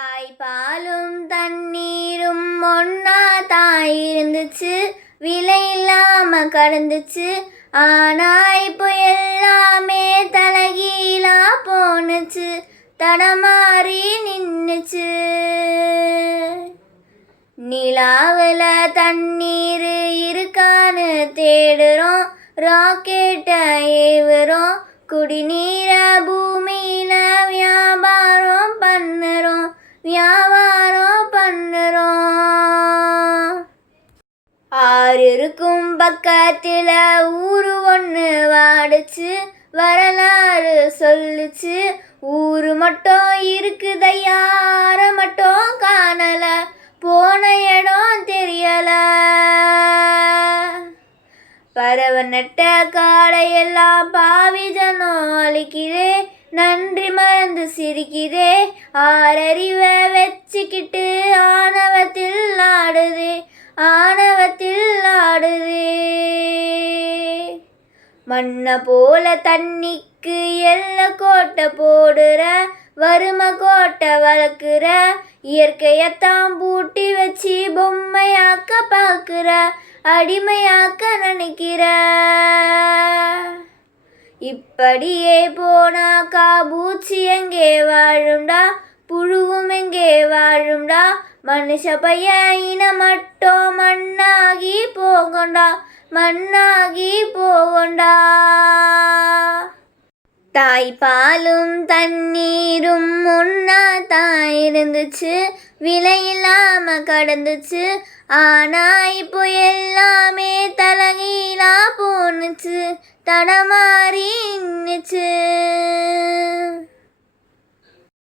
தாய்ப்பாலும் தண்ணீரும் ஒன்னா தாய் இருந்துச்சு. விலை இல்லாம கடந்துச்சு. ஆனா இப்போ எல்லாமே தலகீழா போனுச்சு தடமாறி நின்னுச்சு. நிலாவில் தண்ணீர் இருக்கான்னு தேடுறோம். ராக்கெட்டை ஏவுறோம். குடிநீரை இருக்கும் பக்கத்தில் ஊரு ஒன்று வாடுச்சு வரலாறு சொல்லுச்சு. ஊரு மட்டும் இருக்குதையார மட்டும் காணல போன இடம் தெரியல. பறவை நட்ட காடையெல்லாம் பாவி ஜனம் அழிக்கிறே நன்றி மறந்து சிரிக்கிறே ஆறறிவை வச்சுக்கிட்டு ஆணவத்தில் ஆடுதே ஆன மண்ணை போல தண்ணிக்கு எல்லை கோட்டை போடுற வறுமை கோட்டை வளர்க்குற இயற்கையத்தான் பூட்டி வச்சு பொம்மையாக்க பார்க்குற அடிமையாக்க நினைக்கிற. இப்படியே போனாக்கா பூச்சி எங்கே வாழும்டா? புழுவும் எங்கே வாழும்டா? மனுஷ பையன் இனம் மட்டும் மண்ணாகி போகண்டா மண்ணாகி போகண்டா தாய்ப்பாலும் தண்ணீரும் ஒன்னா தான் இருந்துச்சு விலையில்லாம கடந்துச்சு ஆனா இப்போ எல்லாமே தலகீழா போனுச்சு தடமாறி நின்னுச்சு